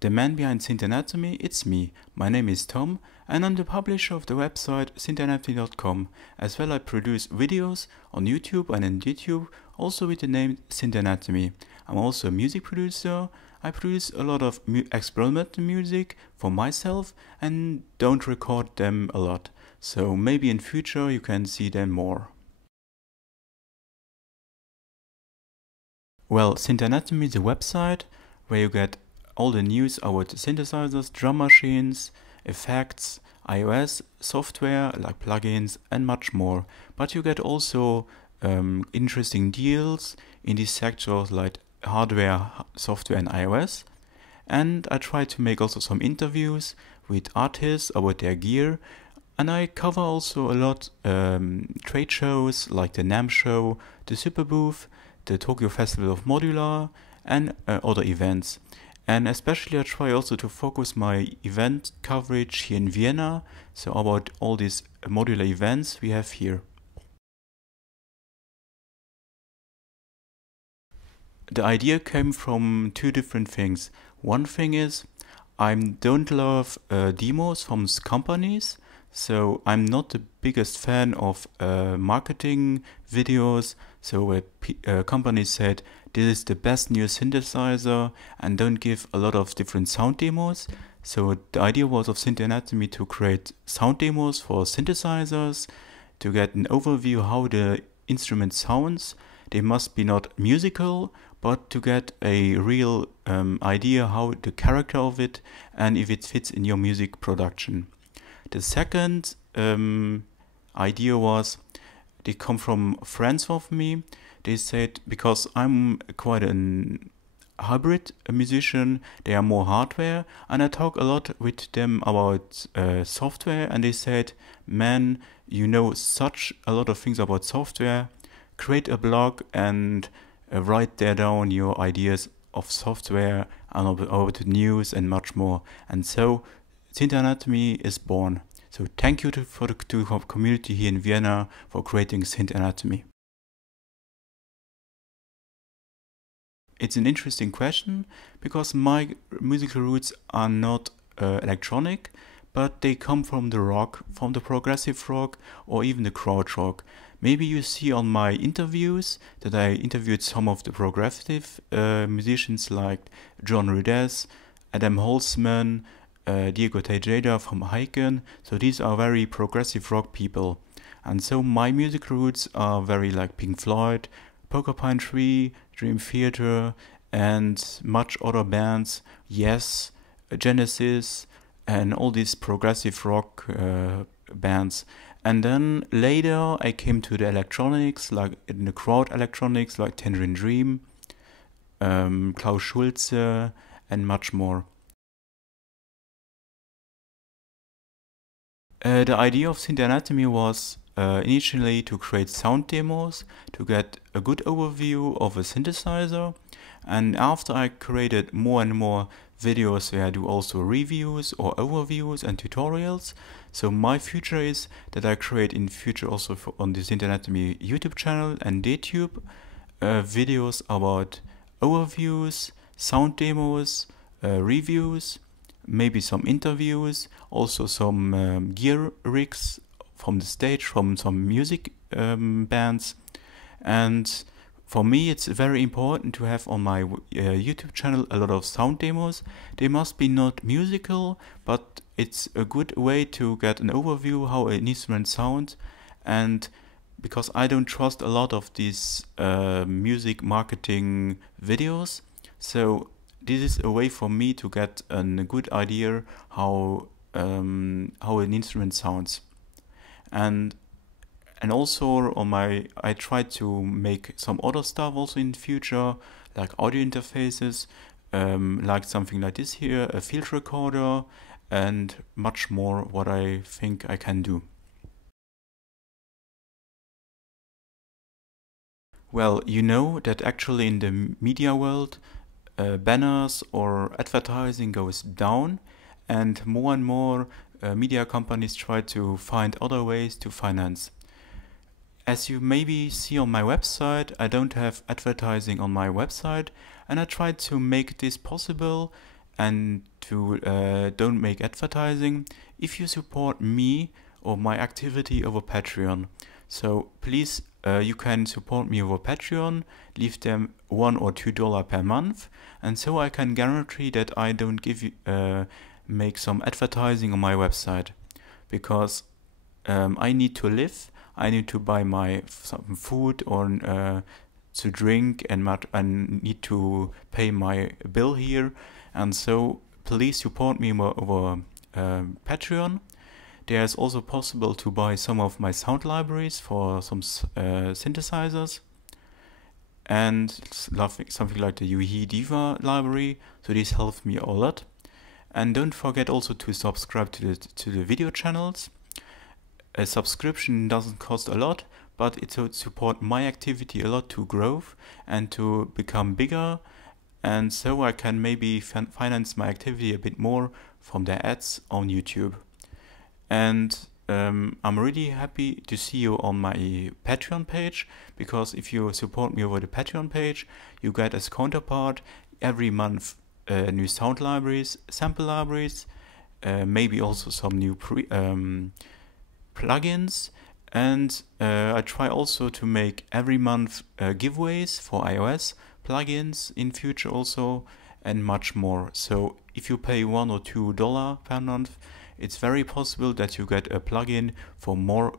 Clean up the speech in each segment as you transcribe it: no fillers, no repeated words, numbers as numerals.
The man behind Synth Anatomy, it's me. My name is Tom, and I'm the publisher of the website synthanatomy.com. As well, I produce videos on YouTube and on YouTube, also with the name Synth Anatomy. I'm also a music producer. I produce a lot of experimental music for myself and don't record them a lot. So maybe in future you can see them more. Well, Synth Anatomy is a website where you get all the news about synthesizers, drum machines, effects, iOS software like plugins and much more. But you get also interesting deals in these sectors like hardware, software and iOS. And I try to make also some interviews with artists about their gear. And I cover also a lot trade shows like the NAMM show, the Super Booth, the Tokyo Festival of Modular and other events. And especially I try also to focus my event coverage here in Vienna, so about all these modular events we have here. The idea came from two different things. One thing is I don't love demos from companies, so I'm not the biggest fan of marketing videos. So where companies said this is the best new synthesizer and don't give a lot of different sound demos. So the idea was of Synth Anatomy to create sound demos for synthesizers, to get an overview how the instrument sounds. They must be not musical, but to get a real idea how the character of it and if it fits in your music production. The second idea was, they come from friends of me. They said, because I'm quite a hybrid musician, they are more hardware, and I talk a lot with them about software, and they said, man, you know such a lot of things about software, create a blog and write there down your ideas of software and about the news and much more. And so Synth Anatomy is born. So thank you to the community here in Vienna for creating Synth Anatomy. It's an interesting question because my musical roots are not electronic, but they come from the rock, from the progressive rock or even the krautrock. Maybe you see on my interviews that I interviewed some of the progressive musicians like John Rudess, Adam Holzman, Diego Tejeda from Heiken. So these are very progressive rock people. And so my music roots are very like Pink Floyd, Porcupine Tree, Dream Theater, and much other bands. Yes, Genesis, and all these progressive rock bands. And then later I came to the electronics, like in the crowd electronics, like Tangerine Dream, Klaus Schulze, and much more. The idea of Synth Anatomy was initially to create sound demos, to get a good overview of a synthesizer, and after I created more and more videos where I do also reviews or overviews and tutorials. So my future is that I create in future also on the Synth Anatomy YouTube channel and DTube videos about overviews, sound demos, reviews, maybe some interviews, also some gear rigs from the stage, from some music bands. And for me, it's very important to have on my YouTube channel a lot of sound demos. They must be not musical, but it's a good way to get an overview how an instrument sounds. And because I don't trust a lot of these music marketing videos, so this is a way for me to get a good idea how an instrument sounds. And also on I try to make some other stuff also in the future, like audio interfaces, like something like this here, a field recorder, and much more what I think I can do. Well, you know that actually in the media world, banners or advertising goes down, and more media companies try to find other ways to finance. As you maybe see on my website, I don't have advertising on my website, and I tried to make this possible, and to don't make advertising if you support me or my activity over Patreon. So please, you can support me over Patreon, leave them $1 or $2 per month, and so I can guarantee that I don't give you make some advertising on my website, because I need to live. I need to buy my some food or to drink, and need to pay my bill here, and so please support me over Patreon. There's also possible to buy some of my sound libraries for some synthesizers, and something like the Yuhi Diva library, so this helps me a lot. And don't forget also to subscribe to the video channels. A subscription doesn't cost a lot, but it would support my activity a lot to grow and to become bigger, and so I can maybe finance my activity a bit more from the ads on YouTube. And I'm really happy to see you on my Patreon page, because if you support me over the Patreon page, you get as counterpart every month new sound libraries, sample libraries, maybe also some new plugins, and I try also to make every month giveaways for iOS plugins in future also, and much more. So if you pay $1 or $2 per month, it's very possible that you get a plugin for more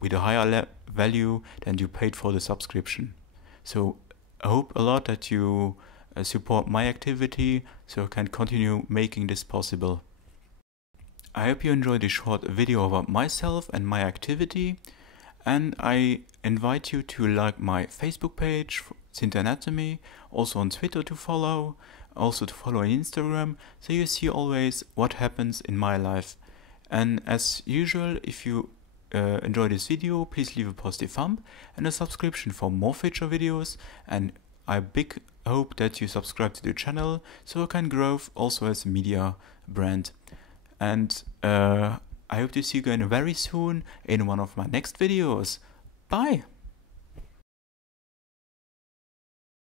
with a higher value than you paid for the subscription. So I hope a lot that you support my activity so I can continue making this possible. I hope you enjoyed this short video about myself and my activity, and I invite you to like my Facebook page, Synth Anatomy, also on Twitter to follow, also to follow on Instagram, so you see always what happens in my life. And as usual, if you enjoy this video, please leave a positive thumb and a subscription for more feature videos, and I big hope that you subscribe to the channel so I can grow also as a media brand. And I hope to see you again very soon in one of my next videos. Bye!